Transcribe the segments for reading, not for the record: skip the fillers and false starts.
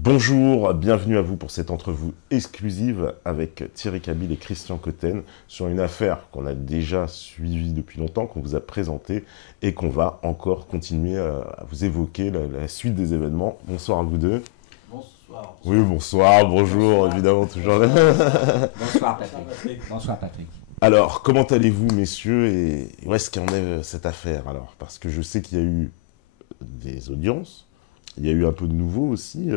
Bonjour, bienvenue à vous pour cette entrevue exclusive avec Thierry Cabil et Christian Cotten sur une affaire qu'on a déjà suivie depuis longtemps, qu'on vous a présentée et qu'on va encore continuer à vous évoquer la suite des événements. Bonsoir à vous deux. Bonsoir. Oui, bonsoir, bonjour, bonsoir. Évidemment, toujours là. Bonsoir Patrick. Bonsoir Patrick. Alors, comment allez-vous, messieurs, et où est-ce qu'en est cette affaire alors? Parce que je sais qu'il y a eu des audiences. Il y a eu un peu de nouveau aussi,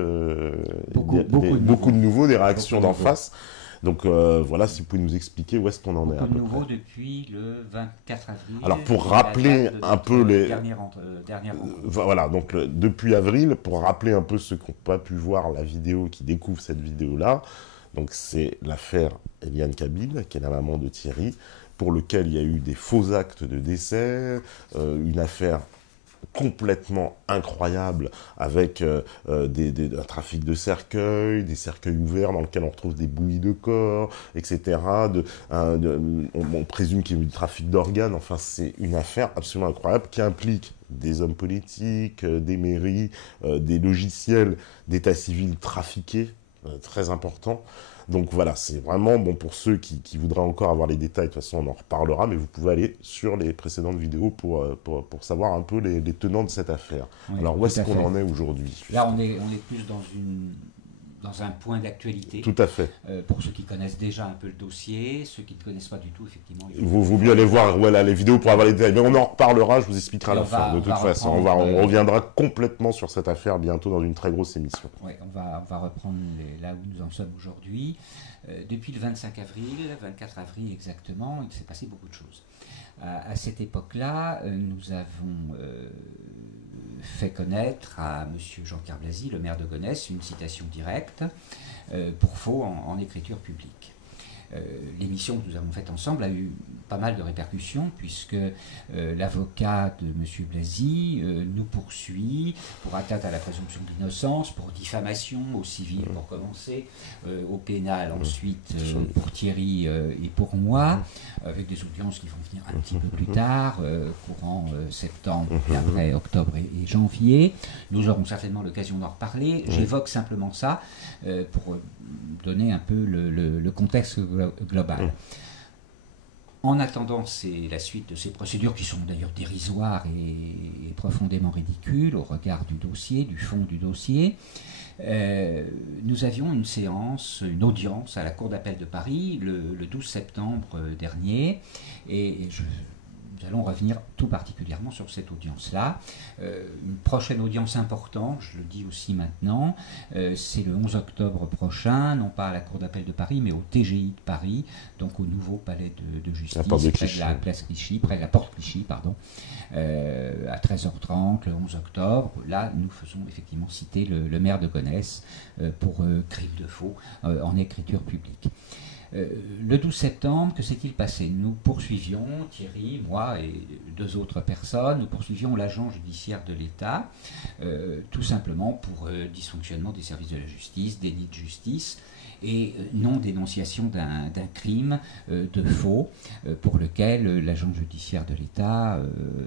beaucoup de nouveaux, des réactions d'en face. Donc voilà, si vous pouvez nous expliquer où est-ce qu'on en est à peu près. Beaucoup de nouveaux depuis le 24 avril. Alors pour rappeler un peu les... Dernière voilà, donc depuis avril, pour rappeler un peu ceux qui n'ont pas pu voir la vidéo, qui découvrent cette vidéo-là, donc c'est l'affaire Eliane Cabil, qui est la maman de Thierry, pour lequel il y a eu des faux actes de décès, une affaire complètement incroyable avec un trafic de cercueils, des cercueils ouverts dans lesquels on retrouve des bouillies de corps, etc. On présume qu'il y a eu du trafic d'organes. Enfin, c'est une affaire absolument incroyable qui implique des hommes politiques, des mairies, des logiciels d'état civil trafiqués, très importants. Donc voilà, c'est vraiment bon pour ceux qui voudraient encore avoir les détails. De toute façon, on en reparlera, mais vous pouvez aller sur les précédentes vidéos pour savoir un peu les tenants de cette affaire. Oui, alors, où est-ce qu'on en est aujourd'hui? Là, on est plus dans un point d'actualité. Tout à fait. Pour ceux qui connaissent déjà un peu le dossier, ceux qui ne connaissent pas du tout, effectivement. Il vaut mieux aller voir les vidéos pour avoir les détails. Mais on en reparlera, je vous expliquerai à la fin. De toute façon, on reviendra complètement sur cette affaire bientôt dans une très grosse émission. Oui, on va reprendre là où nous en sommes aujourd'hui. Depuis le 25 avril, 24 avril exactement, il s'est passé beaucoup de choses. À cette époque-là, nous avons fait connaître à M. Jean-Pierre Blazy, le maire de Gonesse, une citation directe pour faux en écriture publique. L'émission que nous avons faite ensemble a eu pas mal de répercussions puisque l'avocat de M. Blazy nous poursuit pour atteinte à la présomption d'innocence, pour diffamation au civil pour commencer, au pénal ensuite pour Thierry et pour moi, avec des audiences qui vont venir un petit peu plus tard, courant septembre, et après octobre et janvier. Nous aurons certainement l'occasion d'en reparler. J'évoque simplement ça pour donner un peu le contexte global. En attendant, c'est la suite de ces procédures qui sont d'ailleurs dérisoires et profondément ridicules au regard du dossier, du fond du dossier. Nous avions une audience à la Cour d'appel de Paris le 12 septembre dernier et nous allons revenir tout particulièrement sur cette audience-là. Une prochaine audience importante, je le dis aussi maintenant, c'est le 11 octobre prochain, non pas à la Cour d'appel de Paris, mais au TGI de Paris, donc au nouveau palais de justice, près de la place Clichy, près de la porte Clichy, pardon, à 13h30, le 11 octobre. Là, nous faisons effectivement citer le maire de Gonesse pour crime de faux en écriture publique. Le 12 septembre, que s'est-il passé? Nous poursuivions, Thierry, moi et deux autres personnes, nous poursuivions l'agent judiciaire de l'État, tout simplement pour dysfonctionnement des services de la justice, délit de justice, et non-dénonciation d'un crime de faux pour lequel l'agent judiciaire de l'État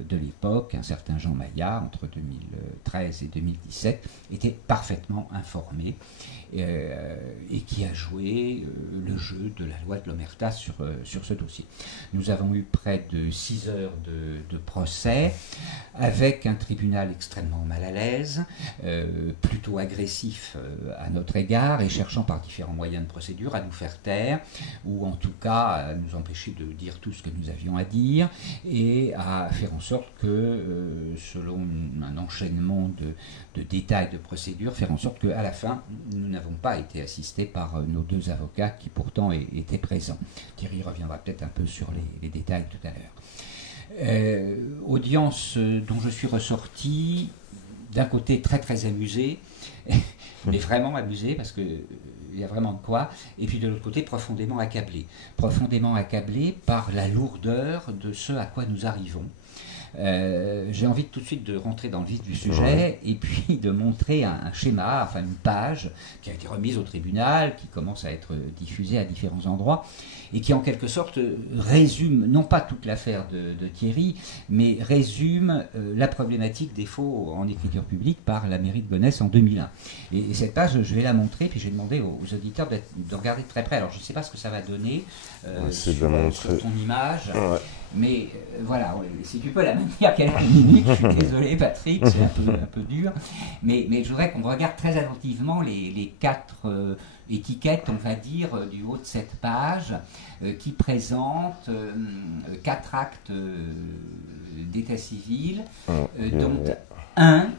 de l'époque, un certain Jean Maillard, entre 2013 et 2017, était parfaitement informé et qui a joué le jeu de la loi de l'omerta sur ce dossier. Nous avons eu près de 6 heures de procès avec un tribunal extrêmement mal à l'aise, plutôt agressif à notre égard et cherchant par différents moyens de procédure à nous faire taire ou en tout cas à nous empêcher de dire tout ce que nous avions à dire et à faire en sorte que selon un enchaînement de détails de procédure, faire en sorte qu'à la fin nous n'avons pas été assistés par nos deux avocats qui pourtant étaient présents. Thierry reviendra peut-être un peu sur les détails tout à l'heure. Audience dont je suis ressorti d'un côté très très amusé, mais vraiment amusé parce que il y a vraiment de quoi, et puis de l'autre côté profondément accablé par la lourdeur de ce à quoi nous arrivons. J'ai envie tout de suite de rentrer dans le vif du sujet et puis de montrer un schéma, enfin une page qui a été remise au tribunal, qui commence à être diffusée à différents endroits et qui en quelque sorte résume, non pas toute l'affaire de Thierry, mais résume la problématique des faux en écriture publique par la mairie de Gonesse en 2001. Et cette page, je vais la montrer, puis j'ai demandé aux auditeurs de regarder de très près. Alors je ne sais pas ce que ça va donner sur ton image. Ouais. Mais voilà, si tu peux la maintenir quelques minutes, je suis désolé Patrick, c'est un peu dur, mais je voudrais qu'on regarde très attentivement les 4 étiquettes, on va dire, du haut de cette page, qui présentent 4 actes d'état civil, dont un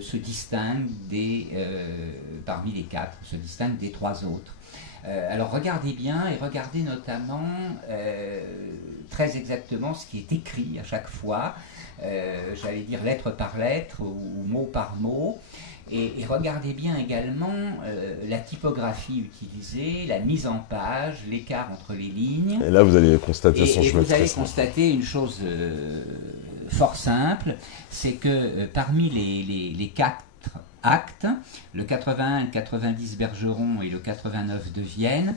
se distingue parmi les 4, se distingue des 3 autres. Alors regardez bien et regardez notamment très exactement ce qui est écrit à chaque fois, j'allais dire lettre par lettre ou mot par mot, et regardez bien également la typographie utilisée, la mise en page, l'écart entre les lignes. Et là vous allez constater son chemin. Vous allez constater une chose fort simple, c'est que parmi les 4 actes, le 81, le 90 Bergeron et le 89 de Vienne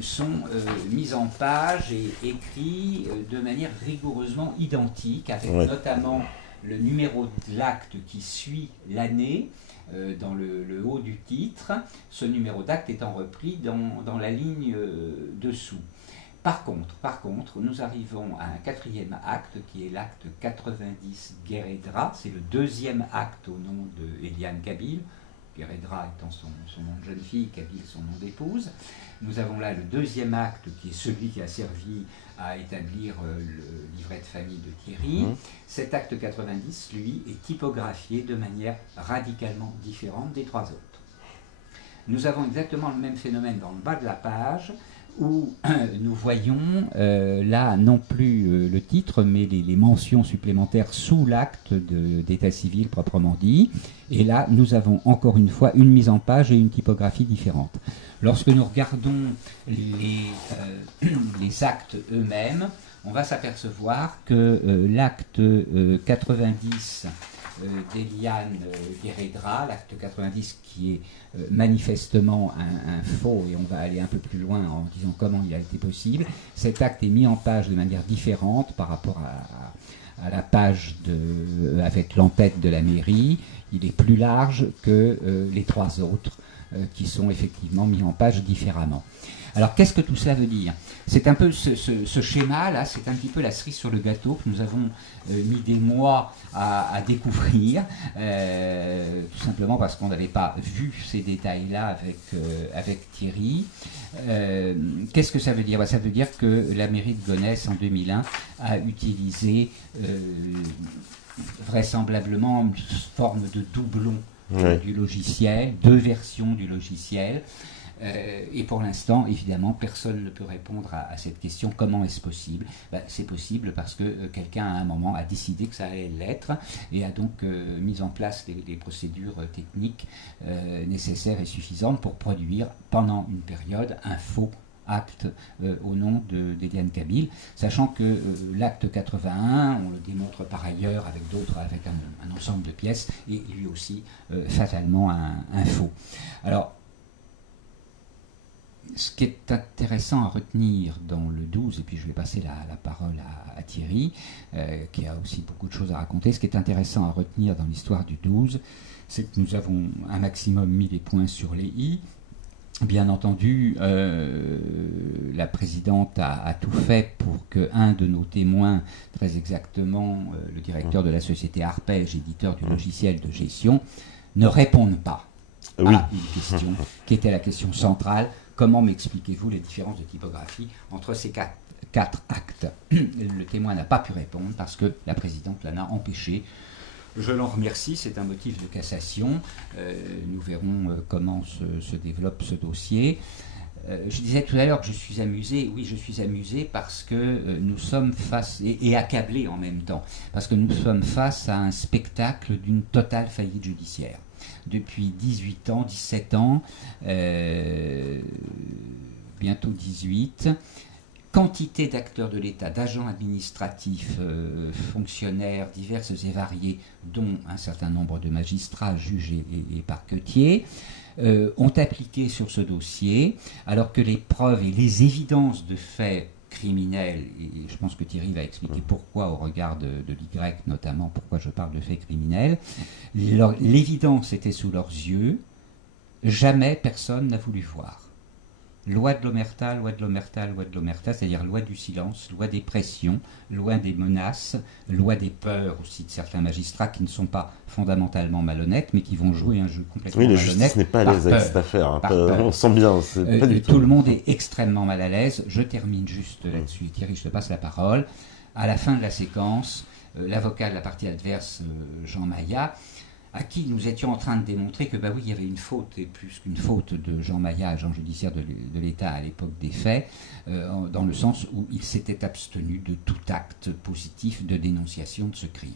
sont mis en page et écrits de manière rigoureusement identique, avec notamment le numéro de l'acte qui suit l'année dans le haut du titre, ce numéro d'acte étant repris dans la ligne dessous. Par contre, nous arrivons à un 4e acte qui est l'acte 90 Guéredra. C'est le 2e acte au nom de Eliane Kabyl, Guéredra étant son nom de jeune fille, Kabyl son nom d'épouse. Nous avons là le 2e acte qui est celui qui a servi à établir le livret de famille de Thierry. Cet acte 90, lui, est typographié de manière radicalement différente des 3 autres. Nous avons exactement le même phénomène dans le bas de la page, où nous voyons là non plus le titre, mais les mentions supplémentaires sous l'acte d'état civil proprement dit. Et là, nous avons encore une fois une mise en page et une typographie différente. Lorsque nous regardons les actes eux-mêmes, on va s'apercevoir que l'acte 90 d'Eliane Guéredra, l'acte 90 qui est manifestement un faux, et on va aller un peu plus loin en disant comment il a été possible. Cet acte est mis en page de manière différente par rapport à la page avec l'entête de la mairie. Il est plus large que les 3 autres qui sont effectivement mis en page différemment. Alors qu'est-ce que tout ça veut dire? C'est un peu ce schéma-là, c'est un petit peu la cerise sur le gâteau que nous avons mis des mois à découvrir, tout simplement parce qu'on n'avait pas vu ces détails-là avec Thierry. Qu'est-ce que ça veut dire? Ça veut dire que la mairie de Gonesse en 2001 a utilisé vraisemblablement une forme de doublon du logiciel, 2 versions du logiciel. Et pour l'instant, évidemment, personne ne peut répondre à cette question. Comment est-ce possible? C'est possible parce que quelqu'un, à un moment, a décidé que ça allait l'être et a donc mis en place des procédures techniques nécessaires et suffisantes pour produire, pendant une période, un faux acte au nom d'Eliane Kabyl, sachant que l'acte 81, on le démontre par ailleurs avec d'autres, avec un ensemble de pièces, est lui aussi fatalement un faux. Alors, ce qui est intéressant à retenir dans le 12, et puis je vais passer la parole à Thierry, qui a aussi beaucoup de choses à raconter, ce qui est intéressant à retenir dans l'histoire du 12, c'est que nous avons un maximum mis les points sur les i. Bien entendu, la présidente a tout fait pour qu'un de nos témoins, très exactement le directeur de la société Arpège, éditeur du logiciel de gestion, ne réponde pas à une question qui était la question centrale. Comment m'expliquez-vous les différences de typographie entre ces 4 actes? Le témoin n'a pas pu répondre parce que la présidente l'en a empêché. Je l'en remercie, c'est un motif de cassation. Nous verrons comment se développe ce dossier. Je disais tout à l'heure que je suis amusé. Oui, je suis amusé parce que nous sommes face, et accablé en même temps, parce que nous sommes face à un spectacle d'une totale faillite judiciaire. Depuis 18 ans, 17 ans, bientôt 18, quantité d'acteurs de l'État, d'agents administratifs, fonctionnaires divers et variés, dont un certain nombre de magistrats, juges et parquetiers, ont appliqué sur ce dossier, alors que les preuves et les évidences de faits criminels, et je pense que Thierry va expliquer pourquoi au regard de l'Y notamment, pourquoi je parle de faits criminels, l'évidence était sous leurs yeux, jamais personne n'a voulu voir. Loi de l'omerta, loi de l'omerta, loi de l'omerta, c'est-à-dire loi du silence, loi des pressions, loi des menaces, loi des peurs aussi de certains magistrats qui ne sont pas fondamentalement malhonnêtes, mais qui vont jouer un jeu complètement malhonnête. Oui, la justice n'est pas à l'aise avec cette affaire. Hein, on sent bien. Pas du tout le monde est extrêmement mal à l'aise. Je termine juste là-dessus. Thierry, je te passe la parole. À la fin de la séquence, l'avocat de la partie adverse, Jean Maillat, à qui nous étions en train de démontrer que, bah oui, il y avait une faute, et plus qu'une faute de Jean Maillat, agent judiciaire de l'État à l'époque des faits, dans le sens où il s'était abstenu de tout acte positif de dénonciation de ce crime.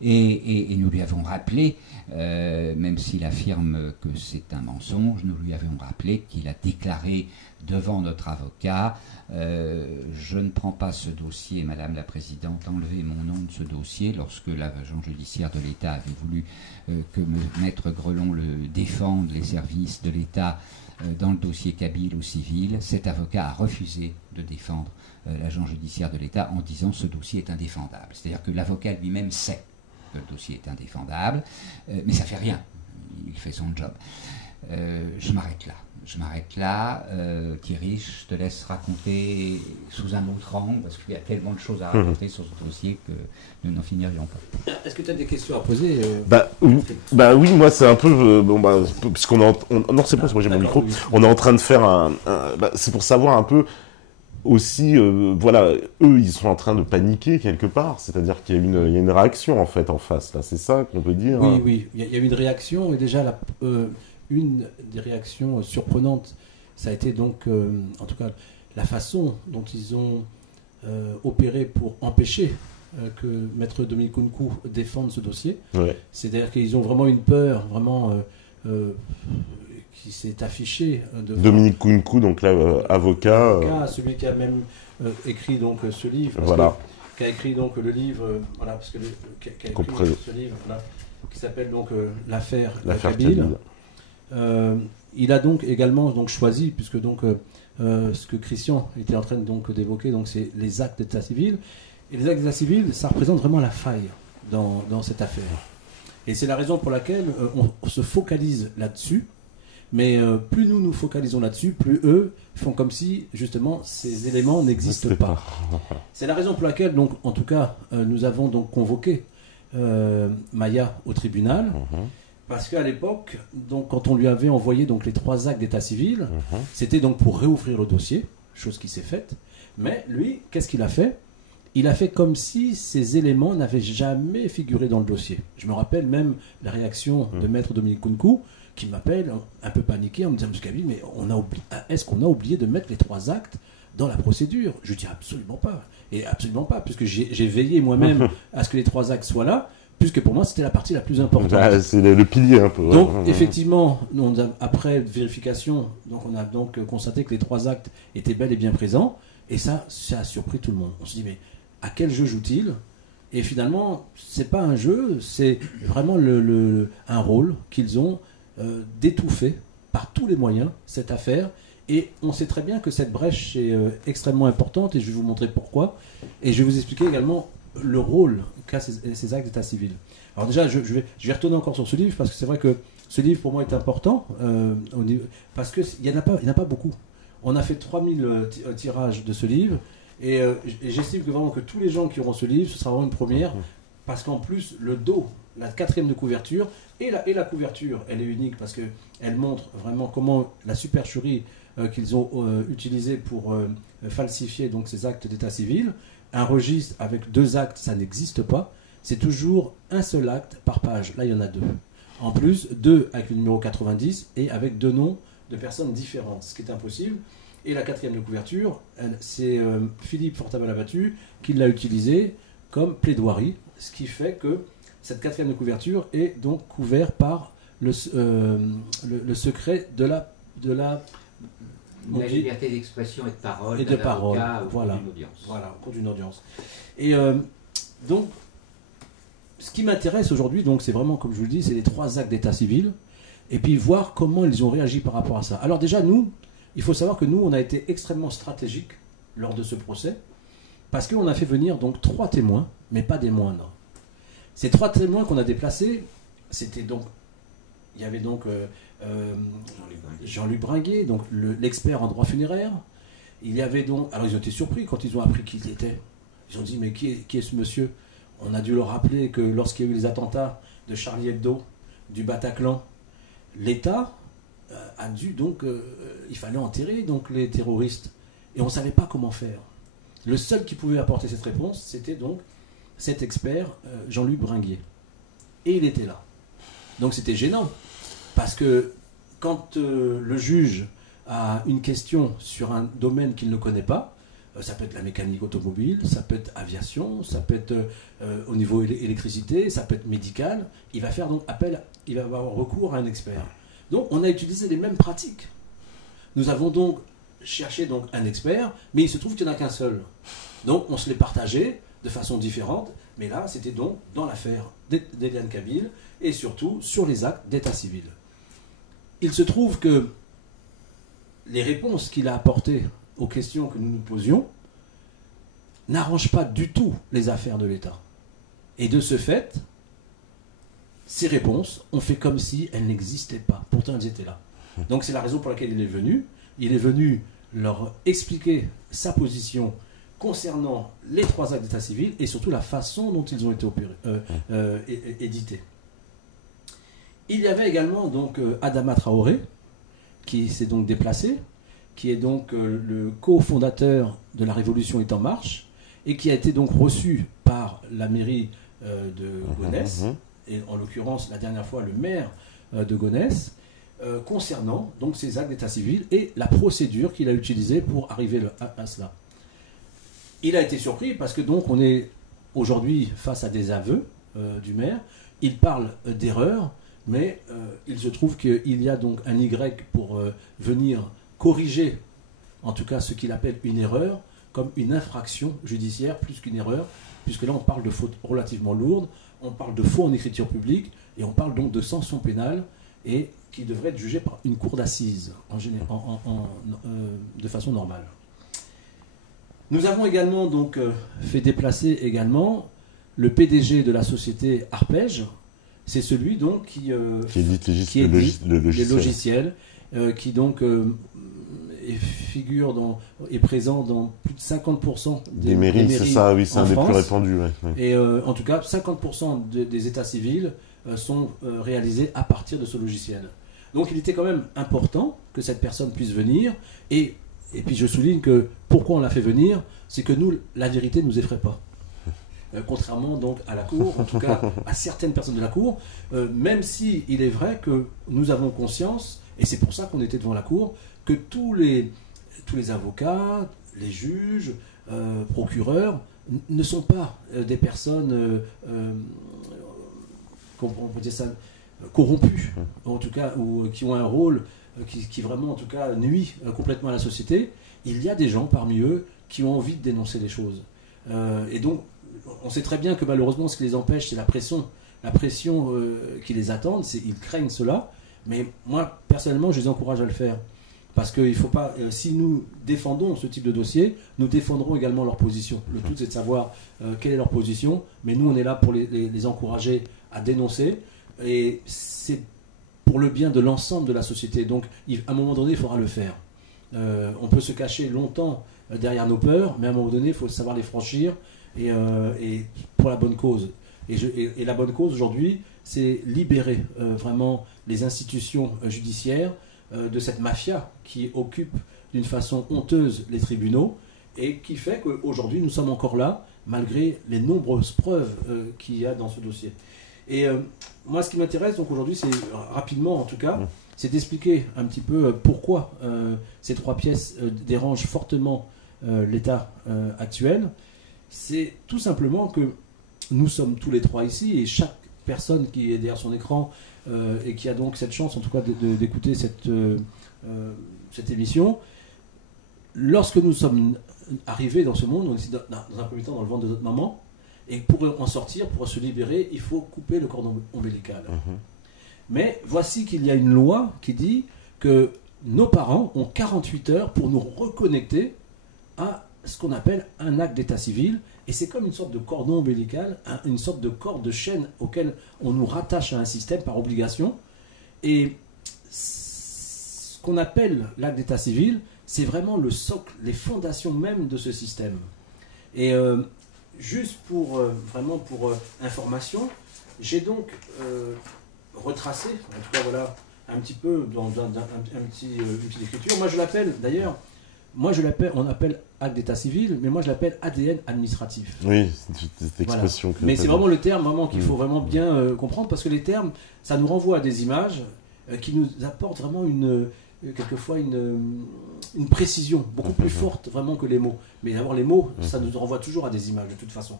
Et nous lui avons rappelé, même s'il affirme que c'est un mensonge, nous lui avons rappelé qu'il a déclaré devant notre avocat je ne prends pas ce dossier, Madame la Présidente, enlevez mon nom de ce dossier. Lorsque l'agent judiciaire de l'État avait voulu que Maître Grelon le défende, les services de l'État, dans le dossier Kabyle ou civil, cet avocat a refusé de défendre l'agent judiciaire de l'État en disant ce dossier est indéfendable. C'est-à-dire que l'avocat lui-même sait que le dossier est indéfendable, mais ça ne fait rien, il fait son job. Je m'arrête là. Thierry, je te laisse raconter sous un autre angle, parce qu'il y a tellement de choses à raconter sur ce dossier que nous n'en finirions pas. Est-ce que tu as des questions à poser oui, moi c'est un peu... puisqu'on non, c'est pas parce que moi j'ai mon micro. Oui. On est en train de faire c'est pour savoir un peu... Aussi, voilà, eux, ils sont en train de paniquer quelque part, c'est-à-dire qu'il y a une réaction en fait en face, là, c'est ça qu'on peut dire. Oui, il y a eu une réaction, et déjà une des réactions surprenantes, ça a été donc, en tout cas, la façon dont ils ont opéré pour empêcher que Maître Dominique Kounkou défende ce dossier. Ouais. C'est-à-dire qu'ils ont vraiment une peur, vraiment... qui s'est affiché Dominique Kounkou, donc là, avocat, celui qui a même écrit donc ce livre, qui a écrit donc le livre, parce que qui a écrit ce livre, qui s'appelle donc l'affaire Kabyle. Il a donc également donc choisi, puisque donc ce que Christian était en train donc d'évoquer, donc c'est les actes d'état civil, et les actes d'état civil, ça représente vraiment la faille dans cette affaire, et c'est la raison pour laquelle on se focalise là-dessus. Mais plus nous focalisons là-dessus, plus eux font comme si, justement, ces éléments n'existent pas. C'est la raison pour laquelle, donc, en tout cas, nous avons donc convoqué Maillat au tribunal, parce qu'à l'époque, donc, quand on lui avait envoyé donc, les 3 actes d'état civil, c'était donc pour réouvrir le dossier, chose qui s'est faite. Mais lui, qu'est-ce qu'il a fait ? Il a fait comme si ces éléments n'avaient jamais figuré dans le dossier. Je me rappelle même la réaction de Maître Dominique Kounkou, qui m'appelle un peu paniqué en me disant « Monsieur Kabyle, mais est-ce qu'on a oublié de mettre les 3 actes dans la procédure ?» Je dis « Absolument pas. » Et absolument pas, puisque j'ai veillé moi-même à ce que les 3 actes soient là, puisque pour moi c'était la partie la plus importante. C'est le pilier un peu. Donc effectivement, après vérification, donc on a donc constaté que les 3 actes étaient bel et bien présents, et ça a surpris tout le monde. On se dit « Mais à quel jeu joue-t-il ?» Et finalement, c'est pas un jeu, c'est vraiment un rôle qu'ils ont d'étouffer par tous les moyens cette affaire, et on sait très bien que cette brèche est extrêmement importante, et je vais vous montrer pourquoi, et je vais vous expliquer également le rôle qu'a ces actes d'état civil. Alors déjà, je vais retourner encore sur ce livre, parce que c'est vrai que ce livre pour moi est important, parce qu'il n'y en a pas beaucoup. On a fait 3000 tirages de ce livre, et j'estime que vraiment que tous les gens qui auront ce livre, ce sera vraiment une première, parce qu'en plus le dos, la 4e de couverture, et la couverture, elle est unique parce qu'elle montre vraiment comment la supercherie qu'ils ont utilisée pour falsifier donc ces actes d'état civil. Un registre avec 2 actes, ça n'existe pas. C'est toujours un seul acte par page. Là, il y en a 2. En plus, 2 avec le numéro 90 et avec 2 noms de personnes différentes, ce qui est impossible. Et la 4e de couverture, c'est Philippe Fortabat-Labattu qui l'a utilisée comme plaidoirie, ce qui fait que cette 4e de couverture est donc couverte par le secret de on la dit liberté d'expression et de parole, et de parole, au voilà, cours d'une audience. Voilà, au cours d'une audience. Et donc, ce qui m'intéresse aujourd'hui, donc, c'est vraiment, comme je vous le dis, c'est les 3 actes d'état civil, et puis voir comment ils ont réagi par rapport à ça. Alors déjà, nous, il faut savoir que nous, on a été extrêmement stratégique lors de ce procès, parce qu'on a fait venir donc 3 témoins, mais pas des moindres. Ces 3 témoins qu'on a déplacés, c'était donc, il y avait donc Jean-Luc Bringuet, donc l'expert en droit funéraire. Il y avait donc, alors ils ont été surpris quand ils ont appris qui il était. Ils ont dit, mais qui est ce monsieur? On a dû leur rappeler que lorsqu'il y a eu les attentats de Charlie Hebdo, du Bataclan, l'État a dû donc, il fallait enterrer donc les terroristes. Et on ne savait pas comment faire. Le seul qui pouvait apporter cette réponse, c'était donc cet expert, Jean-Luc Bringuet. Et il était là. Donc c'était gênant. Parce que quand le juge a une question sur un domaine qu'il ne connaît pas, ça peut être la mécanique automobile, ça peut être aviation, ça peut être au niveau électricité, ça peut être médical, il va faire donc appel, il va avoir recours à un expert. Donc on a utilisé les mêmes pratiques. Nous avons donc cherché donc un expert, mais il se trouve qu'il n'y en a qu'un seul. Donc on se les partageait de façon différente, mais là c'était donc dans l'affaire d'Eliane Kabyl et surtout sur les actes d'état civil. Il se trouve que les réponses qu'il a apportées aux questions que nous nous posions n'arrangent pas du tout les affaires de l'État. Et de ce fait, ces réponses ont fait comme si elles n'existaient pas. Pourtant, elles étaient là. Donc c'est la raison pour laquelle il est venu. Il est venu leur expliquer sa position concernant les 3 actes d'état civil et surtout la façon dont ils ont été édités. Il y avait également donc Adama Traoré, qui s'est donc déplacé, qui est donc le cofondateur de la Révolution est en marche, et qui a été donc reçu par la mairie de Gonesse, et en l'occurrence la dernière fois le maire de Gonesse, concernant donc ces actes d'état civil et la procédure qu'il a utilisée pour arriver à cela. Il a été surpris parce que donc on est aujourd'hui face à des aveux du maire. Il parle d'erreur, mais il se trouve qu'il y a donc un Y pour venir corriger, en tout cas ce qu'il appelle une erreur, comme une infraction judiciaire plus qu'une erreur, puisque là on parle de fautes relativement lourdes, on parle de faux en écriture publique, et on parle donc de sanction pénale, et qui devrait être jugé par une cour d'assises, de façon normale. Nous avons également donc fait déplacer également le PDG de la société Arpège. C'est celui donc qui édite les logiciels, qui donc est présent dans plus de 50% des mairies, c'est ça, oui, c'est un des plus répandus. Ouais. Et en tout cas, 50% des états civils sont réalisés à partir de ce logiciel. Donc il était quand même important que cette personne puisse venir, et puis je souligne que pourquoi on l'a fait venir, c'est que nous, la vérité ne nous effraie pas. Contrairement donc à la Cour, en tout cas à certaines personnes de la Cour, même si il est vrai que nous avons conscience, et c'est pour ça qu'on était devant la Cour, que tous les avocats, les juges, procureurs, ne sont pas des personnes, comment on peut dire ça, corrompues, en tout cas, ou qui ont un rôle qui vraiment, en tout cas, nuit complètement à la société. Il y a des gens parmi eux qui ont envie de dénoncer les choses. Et donc, on sait très bien que malheureusement, ce qui les empêche, c'est la pression qui les attend, ils craignent cela. Mais moi, personnellement, je les encourage à le faire. Parce qu'il ne faut pas, si nous défendons ce type de dossier, nous défendrons également leur position. Le tout, c'est de savoir quelle est leur position. Mais nous, on est là pour les encourager à dénoncer. Et c'est pour le bien de l'ensemble de la société. Donc, à un moment donné, il faudra le faire. On peut se cacher longtemps derrière nos peurs, mais à un moment donné, il faut savoir les franchir. Et pour la bonne cause. Et la bonne cause aujourd'hui, c'est libérer vraiment les institutions judiciaires de cette mafia qui occupe d'une façon honteuse les tribunaux et qui fait qu'aujourd'hui nous sommes encore là malgré les nombreuses preuves qu'il y a dans ce dossier. Et moi ce qui m'intéresse donc aujourd'hui, c'est rapidement en tout cas, c'est d'expliquer un petit peu pourquoi ces 3 pièces dérangent fortement l'État actuel. C'est tout simplement que nous sommes tous les 3 ici, et chaque personne qui est derrière son écran et qui a donc cette chance en tout cas d'écouter cette émission lorsque nous sommes arrivés dans ce monde, on est dans un premier temps dans le ventre de notre maman, et pour en sortir, pour se libérer, il faut couper le cordon ombilical. Mais voici qu'il y a une loi qui dit que nos parents ont 48 heures pour nous reconnecter à ce qu'on appelle un acte d'état civil, et c'est comme une sorte de cordon ombilical, une sorte de corde de chaîne auquel on nous rattache à un système par obligation. Et ce qu'on appelle l'acte d'état civil, c'est vraiment le socle, les fondations même de ce système. Et juste pour vraiment pour information, j'ai donc retracé, en tout cas voilà, un petit peu dans une petite écriture. Moi je l'appelle d'ailleurs, on appelle acte d'état civil, mais moi je l'appelle ADN administratif. Oui, cette expression. Voilà. Mais c'est vraiment le terme vraiment qu'il faut vraiment bien comprendre, parce que les termes, ça nous renvoie à des images qui nous apportent vraiment quelquefois une précision beaucoup plus forte vraiment que les mots. Mais d'abord les mots, ça nous renvoie toujours à des images de toute façon.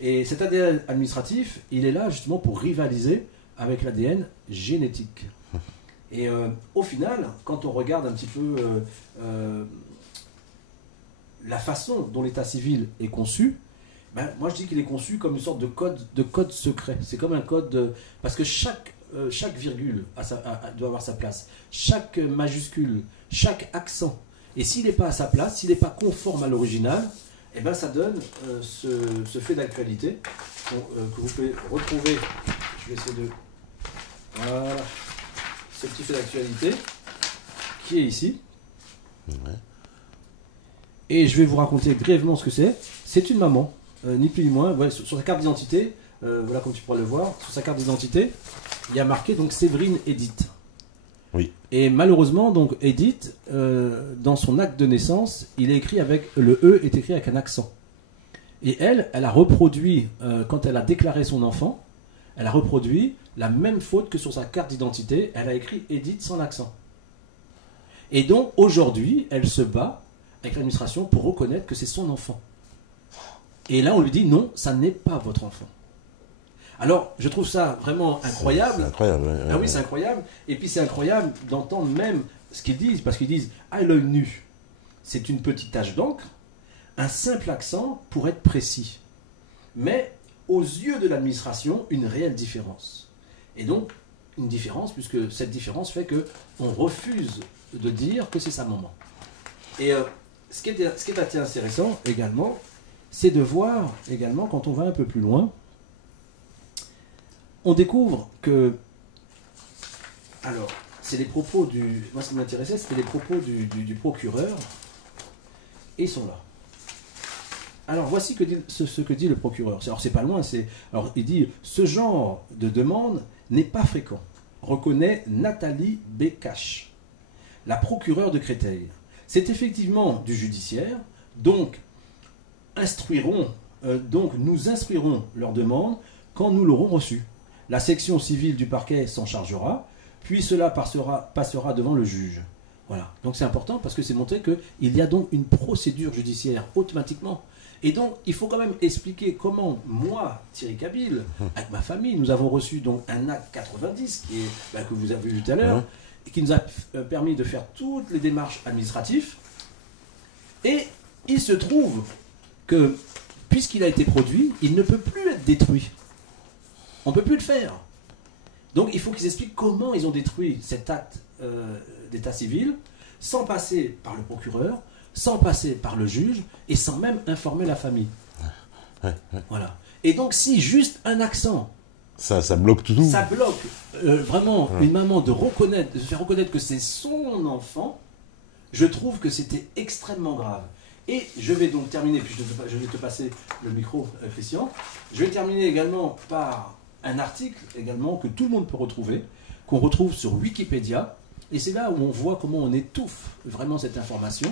Et cet ADN administratif, il est là justement pour rivaliser avec l'ADN génétique. Et au final, quand on regarde un petit peu la façon dont l'état civil est conçu, ben, moi je dis qu'il est conçu comme une sorte de code secret. C'est comme un code parce que chaque virgule doit avoir sa place, chaque majuscule, chaque accent. Et s'il n'est pas à sa place, s'il n'est pas conforme à l'original, eh ben, ça donne ce fait d'actualité que vous pouvez retrouver. Je vais essayer de... Voilà. Ce petit fait d'actualité qui est ici. Ouais. Et je vais vous raconter brièvement ce que c'est. C'est une maman, ni plus ni moins. Ouais, sur sa carte d'identité, voilà comme tu pourras le voir, sur sa carte d'identité, il y a marqué donc Séverine Edith. Oui. Et malheureusement, donc Edith, dans son acte de naissance, il est écrit avec le E est écrit avec un accent. Et elle a reproduit quand elle a déclaré son enfant, elle a reproduit la même faute que sur sa carte d'identité. Elle a écrit Edith sans l'accent. Et donc aujourd'hui, elle se bat avec l'administration pour reconnaître que c'est son enfant. Et là, on lui dit non, ça n'est pas votre enfant. Alors, je trouve ça vraiment incroyable. C'est incroyable. Ouais, ah oui, c'est incroyable. Et puis c'est incroyable d'entendre même ce qu'ils disent, parce qu'ils disent à l'œil nu, c'est une petite tache d'encre, un simple accent pour être précis. Mais aux yeux de l'administration, une réelle différence. Et donc, une différence, puisque cette différence fait qu'on refuse de dire que c'est sa maman. Et ce qui est assez intéressant également, c'est de voir également, quand on va un peu plus loin, on découvre que... Alors, c'est les propos du... Moi, ce qui m'intéressait, c'était les propos du procureur. Et ils sont là. Alors, voici ce que dit le procureur. Alors, c'est pas loin. Alors, il dit « Ce genre de demande n'est pas fréquent », reconnaît Nathalie Bécache, la procureure de Créteil. C'est effectivement du judiciaire, donc nous instruirons leur demande quand nous l'aurons reçue. La section civile du parquet s'en chargera, puis cela passera devant le juge. Voilà. Donc c'est important parce que c'est montré qu'il y a donc une procédure judiciaire automatiquement. Et donc il faut quand même expliquer comment moi, Thierry Kabyle, avec ma famille, nous avons reçu donc un acte 90 que vous avez vu tout à l'heure, et qui nous a permis de faire toutes les démarches administratives. Et il se trouve que, puisqu'il a été produit, il ne peut plus être détruit. On ne peut plus le faire. Donc il faut qu'ils expliquent comment ils ont détruit cet acte d'état civil, sans passer par le procureur, sans passer par le juge, et sans même informer la famille. Voilà. Et donc si juste un accent... Ça bloque tout. Ça bloque vraiment une maman de faire reconnaître que c'est son enfant. Je trouve que c'était extrêmement grave. Et je vais donc terminer, puis je vais te passer le micro, Christian. Je vais terminer également par un article également que tout le monde peut retrouver, qu'on retrouve sur Wikipédia. Et c'est là où on voit comment on étouffe vraiment cette information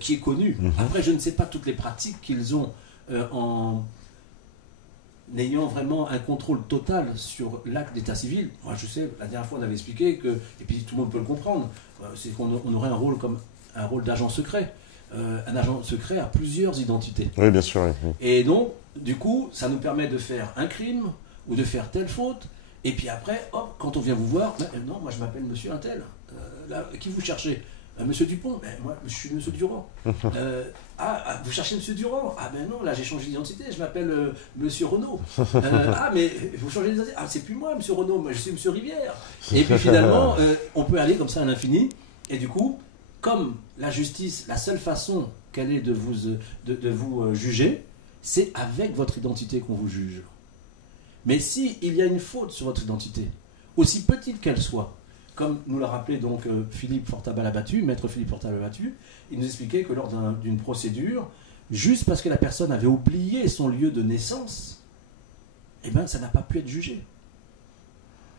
qui est connue. Après, je ne sais pas toutes les pratiques qu'ils ont en ayant vraiment un contrôle total sur l'acte d'état civil. Moi, je sais, la dernière fois, on avait expliqué que, et puis tout le monde peut le comprendre, c'est qu'on aurait un rôle comme un rôle d'agent secret. Un agent secret a plusieurs identités. Oui, bien sûr. Oui. Et donc, du coup, ça nous permet de faire un crime ou de faire telle faute. Et puis après, hop, quand on vient vous voir, non, moi je m'appelle monsieur un tel. Qui vous cherchez Monsieur Dupont, ben, moi je suis Monsieur Durand. Vous cherchez Monsieur Durand? Ah ben non, là j'ai changé d'identité, je m'appelle Monsieur Renaud. Mais vous changez d'identité? Ah, c'est plus moi Monsieur Renaud, moi je suis Monsieur Rivière. Et puis finalement, on peut aller comme ça à l'infini. Et du coup, comme la justice, la seule façon qu'elle est de vous juger, c'est avec votre identité qu'on vous juge. Mais s'il y a une faute sur votre identité, aussi petite qu'elle soit, comme nous l'a rappelé donc Philippe Fortabal-Abattu, maître Philippe Fortabal-Abattu, il nous expliquait que lors d'une procédure, juste parce que la personne avait oublié son lieu de naissance, eh ben, ça n'a pas pu être jugé.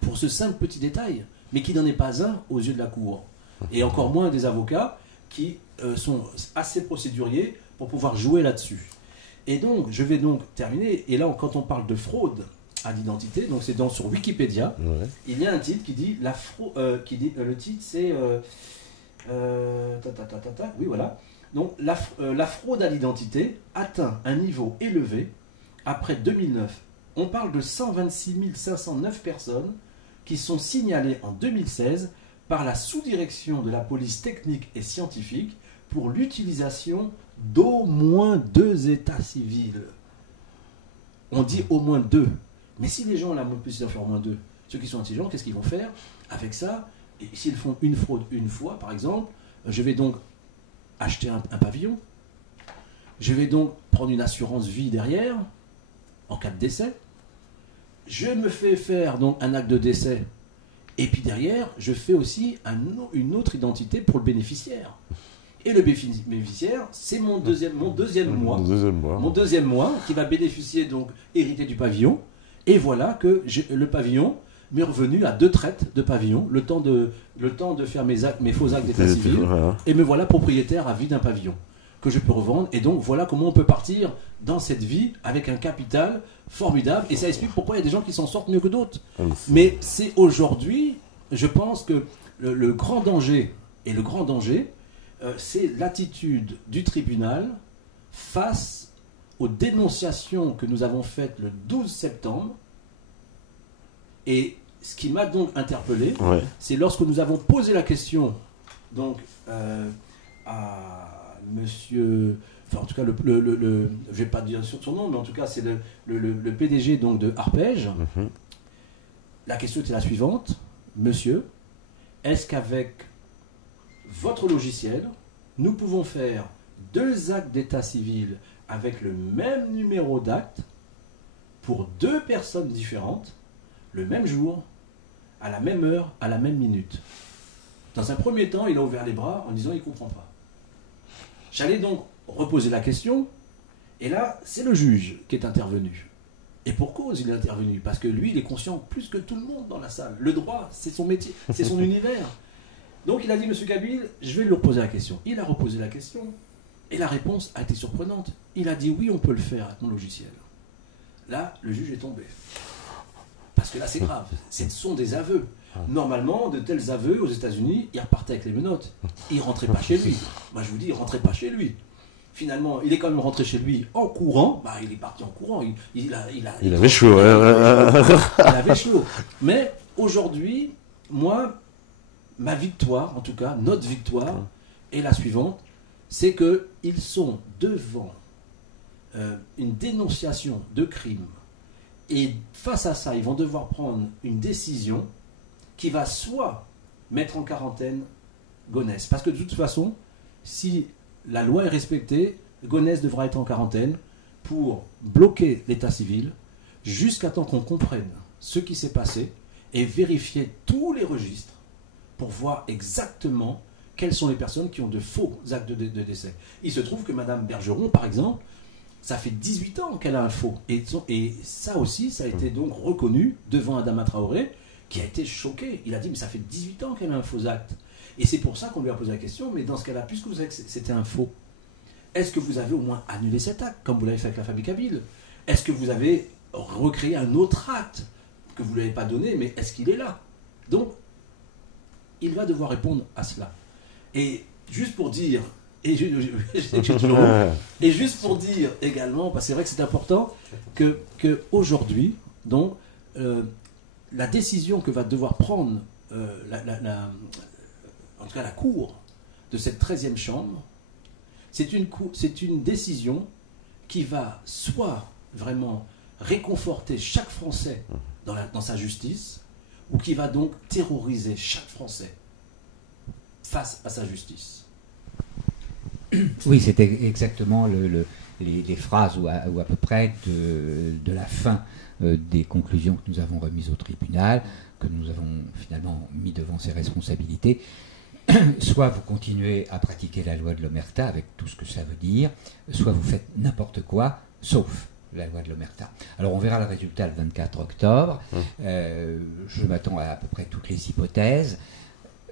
Pour ce simple petit détail, mais qui n'en est pas un aux yeux de la Cour. Et encore moins des avocats qui sont assez procéduriers pour pouvoir jouer là-dessus. Et donc, je vais donc terminer. Et là, quand on parle de fraude à l'identité, donc c'est sur Wikipédia, il y a un titre qui dit le titre c'est oui voilà. Donc la fraude à l'identité atteint un niveau élevé après 2009. On parle de 126 509 personnes qui sont signalées en 2016 par la sous-direction de la police technique et scientifique pour l'utilisation d'au moins 2 états civils. On dit au moins 2. Mais si les gens ont la possibilité d'en faire au moins 2, ceux qui sont intelligents, qu'est-ce qu'ils vont faire avec ça? Et s'ils font une fraude une fois, par exemple, je vais donc acheter un pavillon, je vais donc prendre une assurance vie derrière, en cas de décès, je me fais faire donc un acte de décès, et puis derrière, je fais aussi une autre identité pour le bénéficiaire. Et le bénéficiaire, c'est mon deuxième mois qui va bénéficier, donc hériter du pavillon. Et voilà que le pavillon m'est revenu à 2 traites de pavillon, le temps de faire mes faux actes d'état civil, et me voilà propriétaire à vie d'un pavillon que je peux revendre. Et donc voilà comment on peut partir dans cette vie avec un capital formidable. Et ça explique pourquoi il y a des gens qui s'en sortent mieux que d'autres. Mais c'est aujourd'hui, je pense que le grand danger, c'est l'attitude du tribunal face aux dénonciations que nous avons faites le 12 septembre. Et ce qui m'a donc interpellé, c'est lorsque nous avons posé la question donc, à monsieur, enfin en tout cas, je ne vais pas dire sur son nom, mais en tout cas c'est le PDG donc, de Arpège. La question était la suivante: monsieur, est-ce qu'avec votre logiciel, nous pouvons faire 2 actes d'état civil avec le même numéro d'acte pour 2 personnes différentes, le même jour, à la même heure, à la même minute? Dans un premier temps, il a ouvert les bras en disant il ne comprend pas. J'allais donc reposer la question, et là, c'est le juge qui est intervenu. Et pour cause, il est intervenu, parce que lui, il est conscient plus que tout le monde dans la salle. Le droit, c'est son métier, c'est son univers. Donc il a dit, monsieur Kabyle, je vais lui reposer la question. Il a reposé la question, et la réponse a été surprenante. Il a dit, oui, on peut le faire avec mon logiciel. Là, le juge est tombé. Parce que là, c'est grave. Ce sont des aveux. Normalement, de tels aveux, aux États-Unis, il repartait avec les menottes. Il ne rentrait pas chez lui. Moi, je vous dis, il ne rentrait pas chez lui. Finalement, il est quand même rentré chez lui en courant. Bah, il est parti en courant. Il avait chaud. Il avait chaud. Mais aujourd'hui, moi, ma victoire, en tout cas, notre victoire, est la suivante. C'est qu'ils sont devant une dénonciation de crime. Et face à ça, ils vont devoir prendre une décision qui va soit mettre en quarantaine Gonesse. Parce que de toute façon, si la loi est respectée, Gonesse devra être en quarantaine pour bloquer l'état civil jusqu'à temps qu'on comprenne ce qui s'est passé et vérifier tous les registres pour voir exactement quelles sont les personnes qui ont de faux actes de décès. Il se trouve que Mme Bergeron, par exemple, ça fait 18 ans qu'elle a un faux. Et ça aussi, ça a été donc reconnu devant Adama Traoré, qui a été choqué. Il a dit, mais ça fait 18 ans qu'elle a un faux acte. Et c'est pour ça qu'on lui a posé la question, mais dans ce cas-là, puisque vous savez que c'était un faux, est-ce que vous avez au moins annulé cet acte, comme vous l'avez fait avec la famille Kabyle? Est-ce que vous avez recréé un autre acte que vous ne l'avez pas donné, mais est-ce qu'il est là? Donc, il va devoir répondre à cela. Et juste pour dire... Et juste pour dire également, parce que c'est vrai que c'est important, que aujourd'hui, donc, la décision que va devoir prendre en tout cas la Cour de cette 13e chambre, c'est une décision qui va soit vraiment réconforter chaque Français dans sa justice, ou qui va donc terroriser chaque Français face à sa justice. Oui, c'était exactement les phrases ou à peu près de la fin des conclusions que nous avons remises au tribunal, que nous avons finalement mis devant ses responsabilités. Soit vous continuez à pratiquer la loi de l'Omerta avec tout ce que ça veut dire, soit vous faites n'importe quoi, sauf la loi de l'Omerta. Alors on verra le résultat le 24 octobre. Je m'attends à peu près toutes les hypothèses.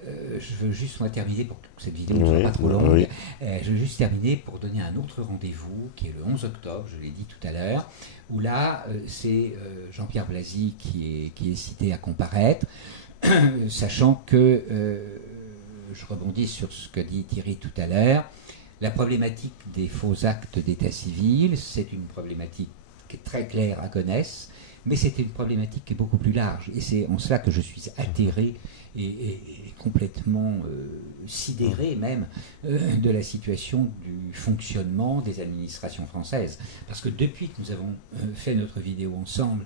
Je veux juste terminer, pour que cette vidéo ne soit pas trop longue, je veux juste terminer pour donner un autre rendez-vous qui est le 11 octobre, je l'ai dit tout à l'heure, où là c'est Jean-Pierre Blasy qui est cité à comparaître, sachant que, je rebondis sur ce que dit Thierry tout à l'heure, la problématique des faux actes d'état civil, c'est une problématique qui est très claire à Gonesse, mais c'est une problématique qui est beaucoup plus large. Et c'est en cela que je suis atterré et complètement sidéré même de la situation du fonctionnement des administrations françaises. Parce que depuis que nous avons fait notre vidéo ensemble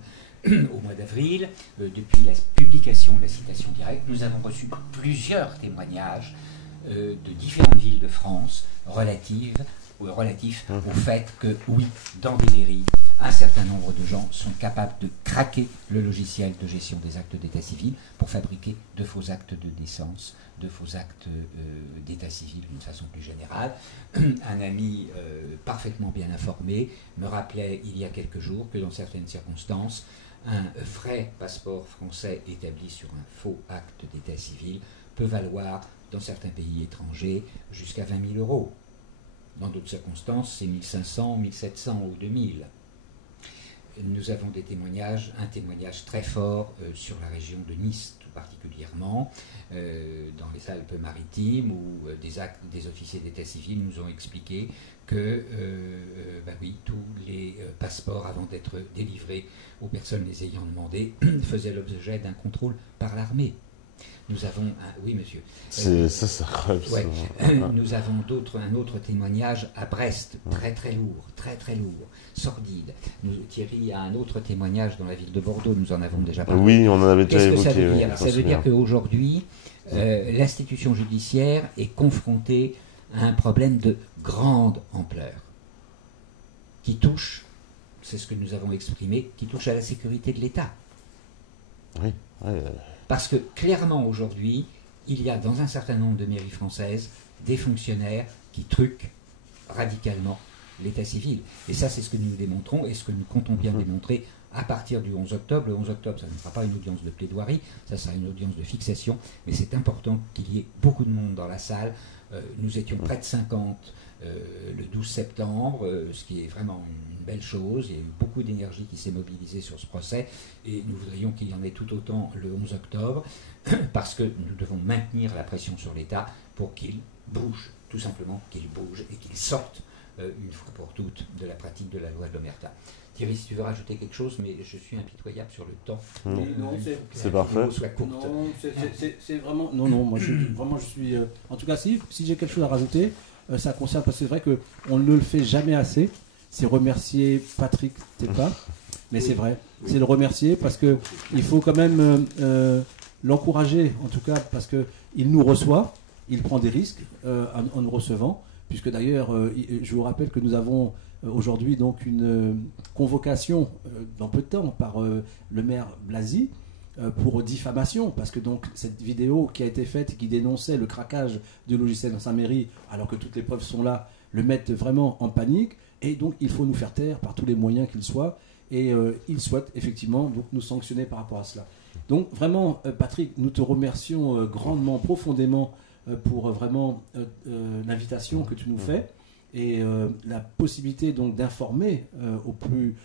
au mois d'avril, depuis la publication de la citation directe, nous avons reçu plusieurs témoignages de différentes villes de France relatifs au fait que, oui, dans des mairies, un certain nombre de gens sont capables de craquer le logiciel de gestion des actes d'état civil pour fabriquer de faux actes de naissance, de faux actes d'état civil d'une façon plus générale. Un ami parfaitement bien informé me rappelait il y a quelques jours que dans certaines circonstances, un vrai passeport français établi sur un faux acte d'état civil peut valoir, dans certains pays étrangers, jusqu'à 20 000 €. Dans d'autres circonstances, c'est 1 500, 1 700 ou 2 000. Nous avons des témoignages, un témoignage très fort sur la région de Nice tout particulièrement, dans les Alpes-Maritimes, où des officiers d'état civil nous ont expliqué que oui, tous les passeports, avant d'être délivrés aux personnes les ayant demandé, faisaient l'objet d'un contrôle par l'armée. Nous avons oui, monsieur. C'est incroyable. Ouais. Nous avons un autre témoignage à Brest, très lourd, sordide. Thierry a un autre témoignage dans la ville de Bordeaux, nous en avons déjà parlé. Oui, on en avait déjà évoqué. Qu'est-ce que ça veut dire ? Ça veut dire qu'aujourd'hui, l'institution judiciaire est confrontée à un problème de grande ampleur qui touche, c'est ce que nous avons exprimé, qui touche à la sécurité de l'État. Oui. Parce que clairement aujourd'hui, il y a dans un certain nombre de mairies françaises des fonctionnaires qui truquent radicalement l'état civil. Et ça, c'est ce que nous démontrons et ce que nous comptons bien démontrer à partir du 11 octobre. Le 11 octobre, ça ne sera pas une audience de plaidoirie, ça sera une audience de fixation, mais c'est important qu'il y ait beaucoup de monde dans la salle. Nous étions près de 50 le 12 septembre, ce qui est vraiment une belle chose. Il y a eu beaucoup d'énergie qui s'est mobilisée sur ce procès et nous voudrions qu'il y en ait tout autant le 11 octobre parce que nous devons maintenir la pression sur l'État pour qu'il bouge, tout simplement qu'il bouge et qu'il sorte une fois pour toutes de la pratique de la loi de l'Omerta. Thierry, si tu veux rajouter quelque chose, mais je suis impitoyable sur le temps. Non, c'est parfait. Soit courte. Non, c'est vraiment... Non, moi je suis... en tout cas, si j'ai quelque chose à rajouter, ça concerne, parce que c'est vrai qu'on ne le fait jamais assez, c'est remercier Patrick Tepa, mais c'est vrai, c'est le remercier parce qu'il faut quand même l'encourager, en tout cas, parce qu'il nous reçoit, il prend des risques en nous recevant, puisque d'ailleurs, je vous rappelle que nous avons aujourd'hui donc une convocation dans peu de temps par le maire Blasy pour diffamation, parce que donc cette vidéo qui a été faite et qui dénonçait le craquage du logiciel dans sa mairie, alors que toutes les preuves sont là, le mettent vraiment en panique, et donc il faut nous faire taire par tous les moyens qu'ils soient, et il souhaite effectivement donc nous sanctionner par rapport à cela. Donc vraiment, Patrick, nous te remercions grandement, profondément pour vraiment l'invitation que tu nous fais, et la possibilité donc d'informer au plus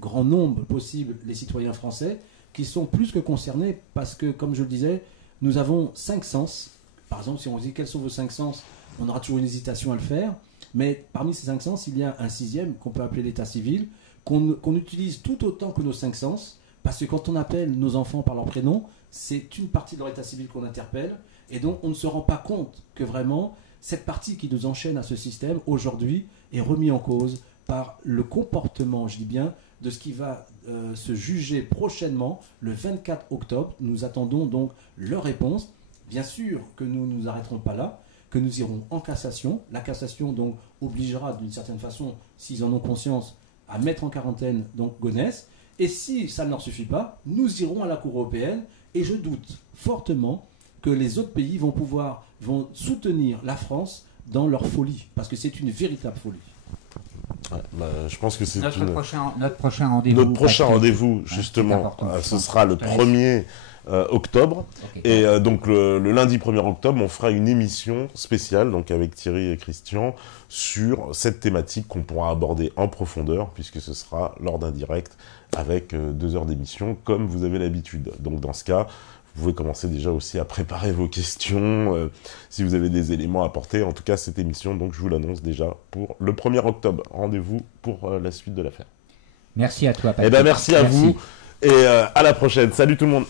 grand nombre possible les citoyens français qui sont plus que concernés, parce que, comme je le disais, nous avons 5 sens. Par exemple, si on dit quels sont vos 5 sens, on aura toujours une hésitation à le faire, mais parmi ces 5 sens, il y a un 6e qu'on peut appeler l'état civil, qu'on utilise tout autant que nos 5 sens, parce que quand on appelle nos enfants par leur prénom, c'est une partie de leur état civil qu'on interpelle, et donc on ne se rend pas compte que vraiment, cette partie qui nous enchaîne à ce système, aujourd'hui, est remise en cause par le comportement, je dis bien, de ce qui va se juger prochainement, le 24 octobre. Nous attendons donc leur réponse. Bien sûr que nous ne nous arrêterons pas là, que nous irons en cassation. La cassation donc obligera d'une certaine façon, s'ils en ont conscience, à mettre en quarantaine donc Gonesse. Et si ça ne leur suffit pas, nous irons à la Cour européenne. Et je doute fortement que les autres pays vont soutenir la France dans leur folie, parce que c'est une véritable folie. Ouais, je pense que c'est notre prochain rendez-vous. Notre prochain rendez-vous, justement, ce sera le 1er octobre. Okay. Et donc le lundi 1er octobre, on fera une émission spéciale donc avec Thierry et Christian sur cette thématique qu'on pourra aborder en profondeur, puisque ce sera lors d'un direct avec 2 heures d'émission, comme vous avez l'habitude. Donc dans ce cas, vous pouvez commencer déjà aussi à préparer vos questions, si vous avez des éléments à apporter. En tout cas, cette émission, donc je vous l'annonce déjà pour le 1er octobre. Rendez-vous pour la suite de l'affaire. Merci à toi, Patrick. Merci à vous et à la prochaine. Salut tout le monde.